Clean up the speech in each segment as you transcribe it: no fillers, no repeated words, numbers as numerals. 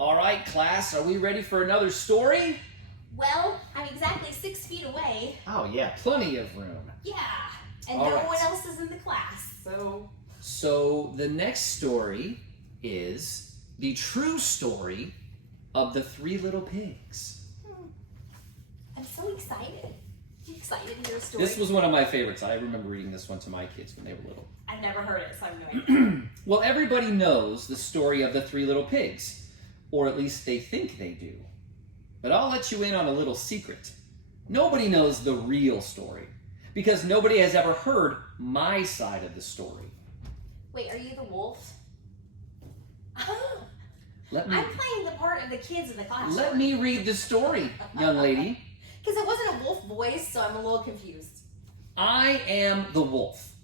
All right, class, are we ready for another story? Well, I'm exactly 6 feet away. Oh, yeah, plenty of room. Yeah, and All no right. one else is in the class, so... So, the next story is the true story of the Three Little Pigs. I'm so excited. You excited to hear a story? This was one of my favorites. I remember reading this one to my kids when they were little. I've never heard it, so I have no idea. Well, everybody knows the story of the Three Little Pigs, or at least they think they do. But I'll let you in on a little secret. Nobody knows the real story, because nobody has ever heard my side of the story. Wait, are you the wolf? Let me, I'm playing the part of the kids in the class. let me read the story, young lady. Because it wasn't a wolf voice, so I'm a little confused. I am the wolf.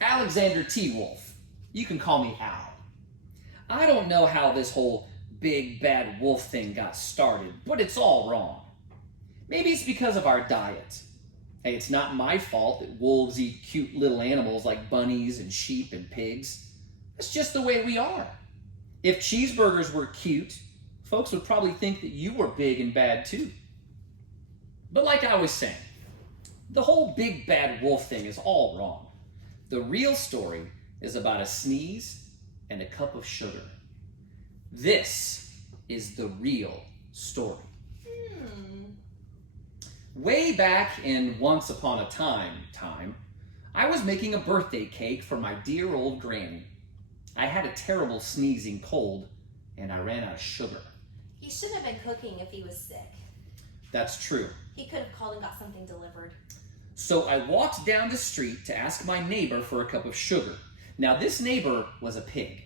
Alexander T. Wolf. You can call me Al. I don't know how this whole big bad wolf thing got started, but it's all wrong. Maybe it's because of our diet. Hey, it's not my fault that wolves eat cute little animals like bunnies and sheep and pigs. That's just the way we are. If cheeseburgers were cute, folks would probably think that you were big and bad too. But like I was saying, the whole big bad wolf thing is all wrong. The real story is about a sneeze and a cup of sugar. This is the real story. Way back in Once Upon a Time, I was making a birthday cake for my dear old granny. I had a terrible sneezing cold, and I ran out of sugar. He shouldn't have been cooking if he was sick. That's true. He could have called and got something delivered. So I walked down the street to ask my neighbor for a cup of sugar. Now this neighbor was a pig.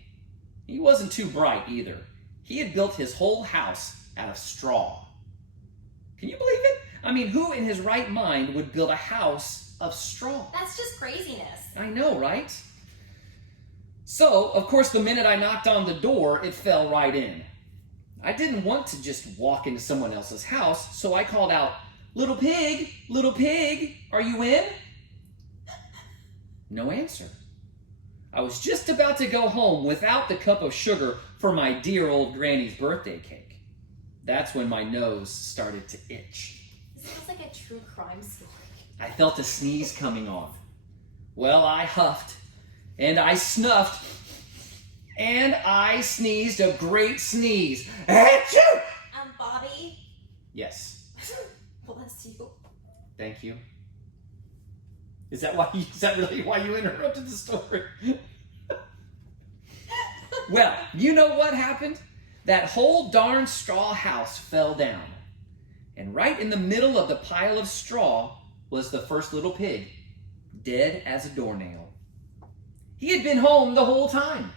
He wasn't too bright either. He had built his whole house out of straw. Can you believe it? I mean, who in his right mind would build a house of straw? That's just craziness. I know, right? So, of course, the minute I knocked on the door, it fell right in. I didn't want to just walk into someone else's house, so I called out, little pig, are you in?" No answer. I was just about to go home without the cup of sugar for my dear old granny's birthday cake. That's when my nose started to itch. This feels like a true crime story. I felt a sneeze coming on. Well, I huffed, and I snuffed, and I sneezed a great sneeze. Achoo! Bobby? Yes, Bless you. thank you. Is that really why you interrupted the story? Well, you know what happened? That whole darn straw house fell down. And right in the middle of the pile of straw was the first little pig, dead as a doornail. He had been home the whole time.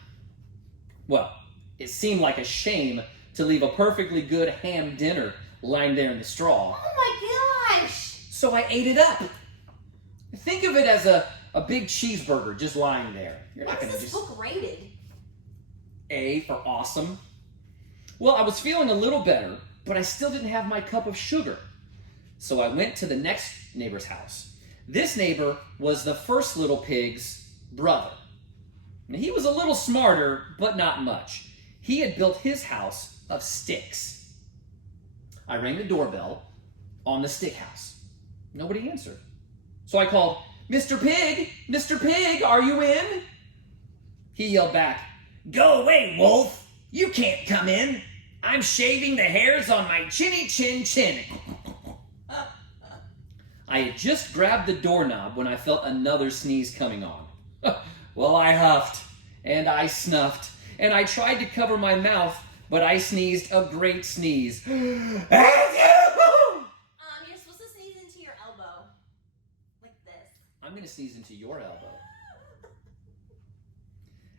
Well, it seemed like a shame to leave a perfectly good ham dinner lying there in the straw. Oh my gosh! So I ate it up. Think of it as a big cheeseburger just lying there. You're not What going is to this just... book rated? A for awesome. Well, I was feeling a little better, but I still didn't have my cup of sugar. So I went to the next neighbor's house. This neighbor was the first little pig's brother. Now, he was a little smarter, but not much. He had built his house of sticks. I rang the doorbell on the stick house. Nobody answered. So I called, Mr. Pig, are you in?" He yelled back, "Go away, wolf. You can't come in. I'm shaving the hairs on my chinny chin chin." I had just grabbed the doorknob when I felt another sneeze coming on. Well, I huffed, and I snuffed, and I tried to cover my mouth, but I sneezed a great sneeze. You're supposed to sneeze into your elbow. Like this. I'm going to sneeze into your elbow.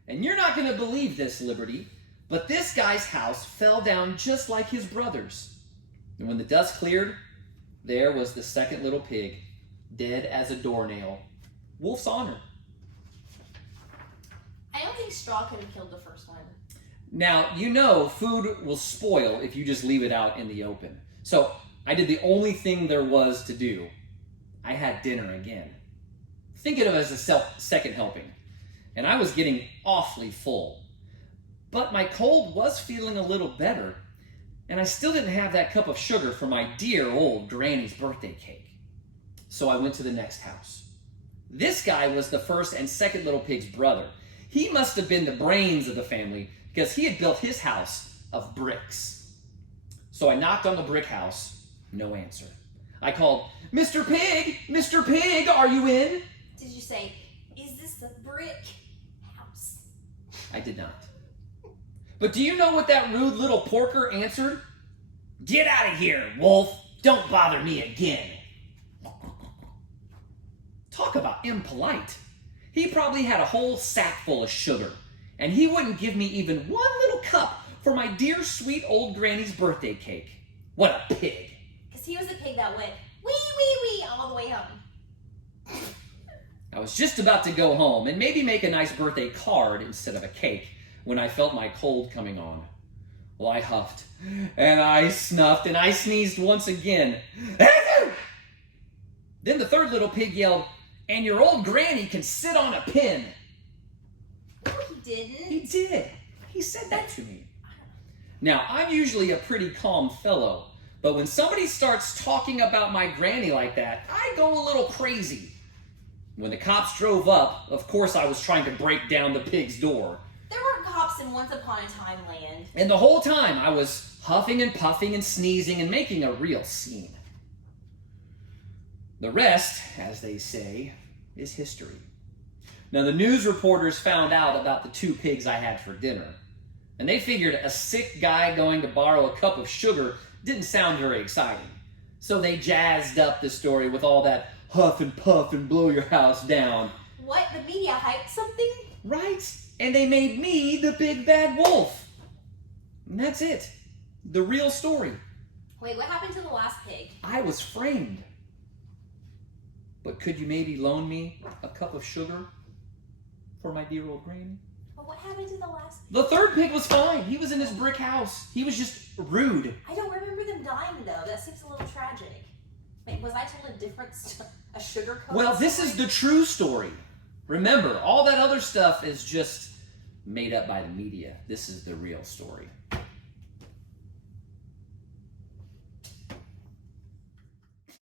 And you're not going to believe this, Liberty, but this guy's house fell down just like his brother's. And when the dust cleared, there was the second little pig, dead as a doornail. Wolf's honor. I don't think straw could have killed the first one. Now, you know food will spoil if you just leave it out in the open. So I did the only thing there was to do. I had dinner again. Think of it as a second helping. And I was getting awfully full. But my cold was feeling a little better, and I still didn't have that cup of sugar for my dear old Granny's birthday cake. So I went to the next house. This guy was the first and second little pig's brother. He must have been the brains of the family because he had built his house of bricks. So I knocked on the brick house, no answer. I called, "Mr. Pig, Mr. Pig, are you in?" Did you say, "Is this a brick house?" I did not. But do you know what that rude little porker answered? "Get out of here, wolf. Don't bother me again." Talk about impolite. He probably had a whole sack full of sugar, and he wouldn't give me even one little cup for my dear sweet old Granny's birthday cake. What a pig. Because he was a pig that went wee, wee, wee all the way home. I was just about to go home and maybe make a nice birthday card instead of a cake when I felt my cold coming on. Well, I huffed, and I snuffed, and I sneezed once again. Then the third little pig yelled, "And your old granny can sit on a pin." No, he didn't. He did. He said that to me. Now, I'm usually a pretty calm fellow, but when somebody starts talking about my granny like that, I go a little crazy. When the cops drove up, of course I was trying to break down the pig's door. There weren't cops in Once Upon a Time land. And the whole time I was huffing and puffing and sneezing and making a real scene. The rest, as they say, is history. Now, the news reporters found out about the 2 pigs I had for dinner, and they figured a sick guy going to borrow a cup of sugar didn't sound very exciting. So they jazzed up the story with all that huff and puff and blow your house down. What? The media hyped something? Right? And they made me the big bad wolf. And that's it. The real story. Wait, what happened to the last pig? I was framed. But could you maybe loan me a cup of sugar for my dear old granny? But what happened to the last pig? The third pig was fine. He was in his brick house. He was just rude. I don't remember them dying, though. That seems a little tragic. Wait, was I told a different a sugar coat? Well, this is the true story. Remember, all that other stuff is just made up by the media. This is the real story.